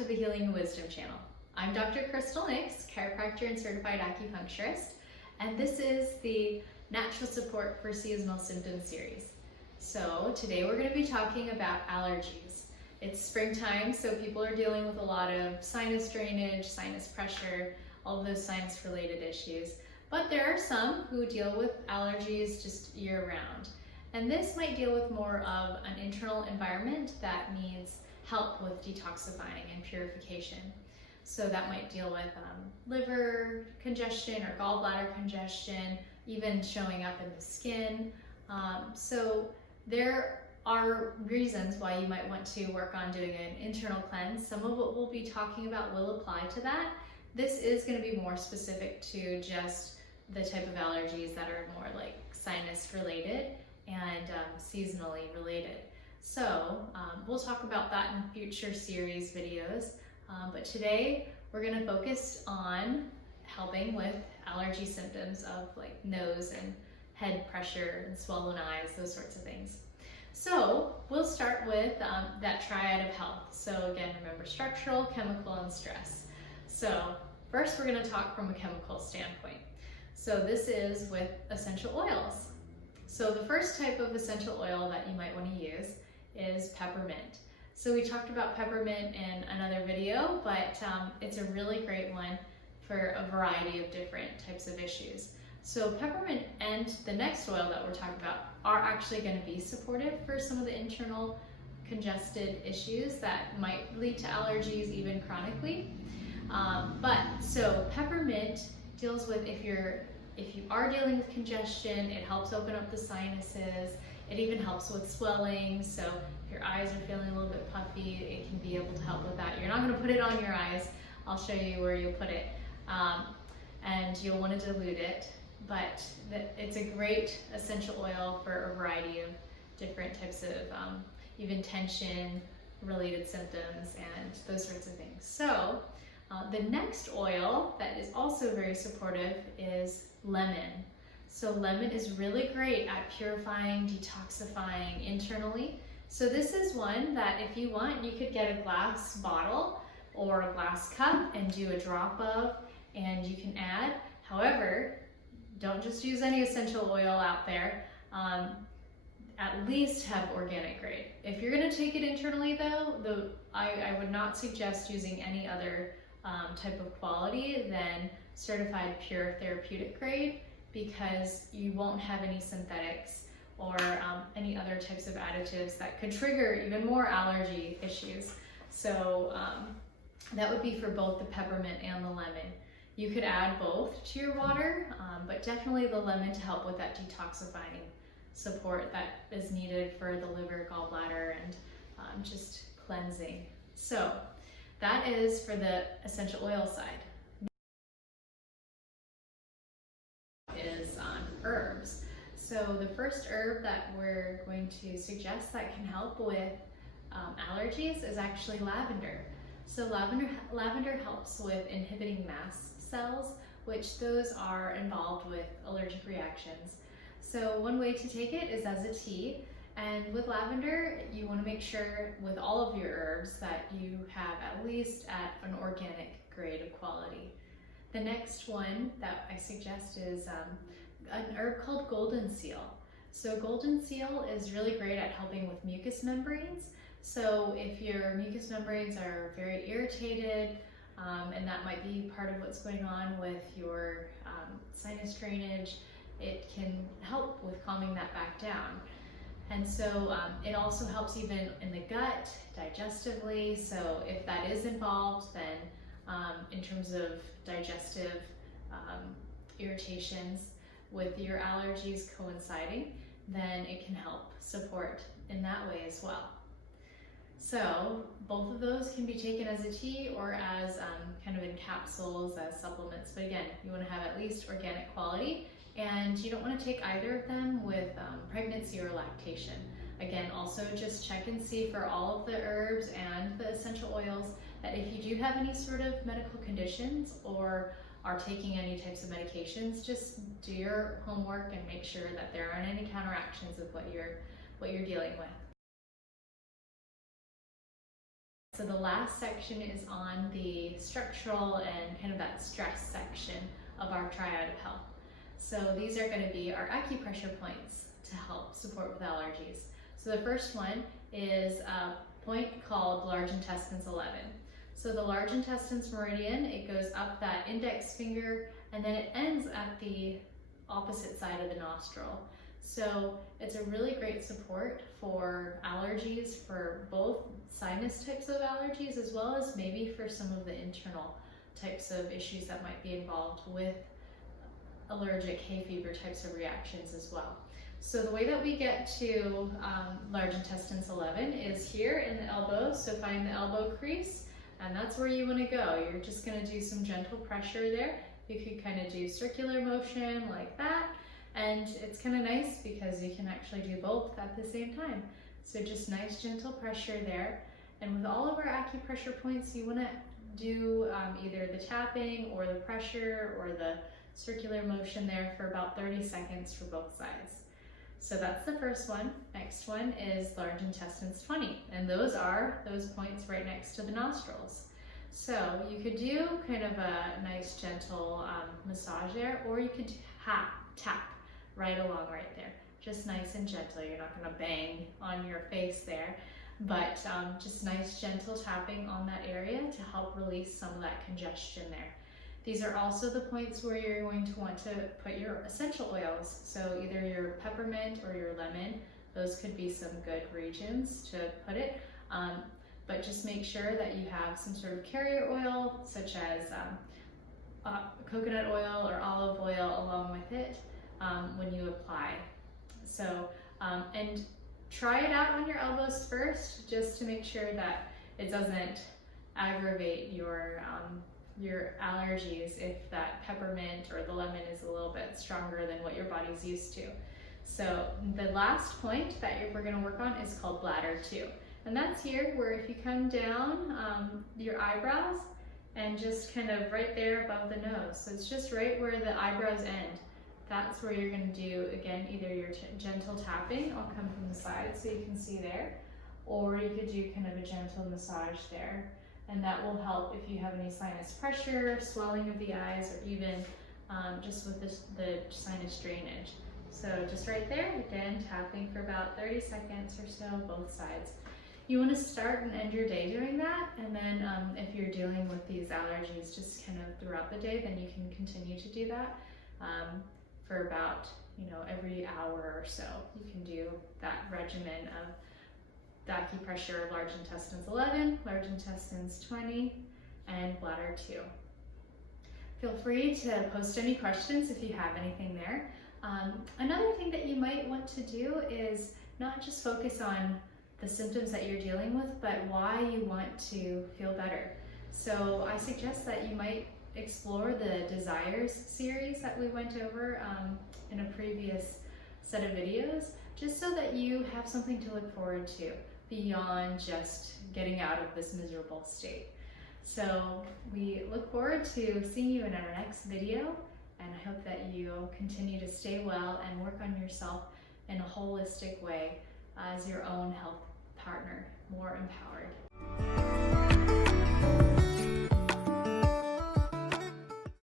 to the Healing and Wisdom channel. I'm Dr. Crystal Nix, chiropractor and certified acupuncturist, and this is the Natural Support for Seasonal Symptoms series. So today we're going to be talking about allergies. It's springtime, so people are dealing with a lot of sinus drainage, sinus pressure, all of those sinus related issues. But there are some who deal with allergies just year round. And this might deal with more of an internal environment that needs help with detoxifying and purification. So that might deal with liver congestion or gallbladder congestion, even showing up in the skin. So there are reasons why you might want to work on doing an internal cleanse. Some of what we'll be talking about will apply to that. This is going to be more specific to just the type of allergies that are more like sinus related and seasonally related. So we'll talk about that in future series videos, but today we're going to focus on helping with allergy symptoms of like nose and head pressure and swollen eyes, those sorts of things. So we'll start with that triad of health. So again, remember structural, chemical, and stress. So first we're going to talk from a chemical standpoint. So this is with essential oils. So the first type of essential oil that you might want to use is peppermint. So we talked about peppermint in another video, but it's a really great one for a variety of different types of issues. So peppermint and the next oil that we're talking about are actually going to be supportive for some of the internal congested issues that might lead to allergies even chronically. So peppermint deals with if you are dealing with congestion, it helps open up the sinuses. It even helps with swelling. So if your eyes are feeling a little bit puffy, it can be able to help with that. You're not going to put it on your eyes. I'll show you where you'll put it. And you'll want to dilute it. But it's a great essential oil for a variety of different types of even tension related symptoms and those sorts of things. So the next oil that is also very supportive is lemon. So lemon is really great at purifying, detoxifying internally. So this is one that if you want, you could get a glass bottle or a glass cup and do a drop of, and you can add. However, don't just use any essential oil out there. At least have organic grade. If you're gonna take it internally though, I would not suggest using any other type of quality than certified pure therapeutic grade, because you won't have any synthetics or any other types of additives that could trigger even more allergy issues. So that would be for both the peppermint and the lemon. You could add both to your water, but definitely the lemon to help with that detoxifying support that is needed for the liver, gallbladder, and just cleansing. So that is for the essential oil side. Is on herbs. So the first herb that we're going to suggest that can help with allergies is actually lavender. So lavender helps with inhibiting mast cells, which those are involved with allergic reactions. So one way to take it is as a tea, and with lavender you want to make sure with all of your herbs that you have at least at an organic grade of quality. The next one that I suggest is an herb called golden seal. So golden seal is really great at helping with mucous membranes. So if your mucous membranes are very irritated, and that might be part of what's going on with your sinus drainage, it can help with calming that back down. And so it also helps even in the gut, digestively. So if that is involved, then in terms of digestive irritations with your allergies coinciding, then it can help support in that way as well. So both of those can be taken as a tea or as kind of in capsules as supplements. But again, you want to have at least organic quality, and you don't want to take either of them with pregnancy or lactation. Again, also just check and see for all of the herbs and the essential oils that if you do have any sort of medical conditions or are taking any types of medications, just do your homework and make sure that there aren't any counteractions with what you're dealing with. so the last section is on the structural and kind of that stress section of our triad of health. So these are going to be our acupressure points to help support with allergies. So the first one is a point called large intestines 11. So the large intestines meridian, it goes up that index finger and then it ends at the opposite side of the nostril. So it's a really great support for allergies, for both sinus types of allergies as well as maybe for some of the internal types of issues that might be involved with allergic hay fever types of reactions as well. So the way that we get to large intestines 11 is here in the elbow. So find the elbow crease, and that's where you want to go. You're just going to do some gentle pressure there. You could kind of do circular motion like that, and it's kind of nice because you can actually do both at the same time. So just nice gentle pressure there. And with all of our acupressure points, you want to do either the tapping or the pressure or the circular motion there for about 30 seconds for both sides. So that's the first one. Next one is large intestines 20, and those are those points right next to the nostrils. So you could do kind of a nice gentle massage there, or you could tap right along right there. Just nice and gentle. You're not going to bang on your face there, but just nice gentle tapping on that area to help release some of that congestion there. These are also the points where you're going to want to put your essential oils. So either your peppermint or your lemon, those could be some good regions to put it. But just make sure that you have some sort of carrier oil, such as coconut oil or olive oil along with it when you apply. So, and try it out on your elbows first, just to make sure that it doesn't aggravate your allergies if that peppermint or the lemon is a little bit stronger than what your body's used to. So the last point that we're going to work on is called bladder 2. And that's here where if you come down your eyebrows and just kind of right there above the nose. So it's just right where the eyebrows end. That's where you're going to do, again, either your gentle tapping. I'll come from the side so you can see there. Or you could do kind of a gentle massage there. And that will help if you have any sinus pressure, swelling of the eyes, or even just with the sinus drainage. So just right there, again, tapping for about 30 seconds or so, both sides. You want to start and end your day doing that, and then if you're dealing with these allergies just kind of throughout the day, then you can continue to do that for about, every hour or so. You can do that regimen of the acupressure, large intestines 11, large intestines 20, and bladder 2. Feel free to post any questions if you have anything there. Another thing that you might want to do is not just focus on the symptoms that you're dealing with, but why you want to feel better. So I suggest that you might explore the Desires series that we went over in a previous set of videos, just so that you have something to look forward to beyond just getting out of this miserable state. So we look forward to seeing you in our next video, and I hope that you continue to stay well and work on yourself in a holistic way as your own health partner, more empowered.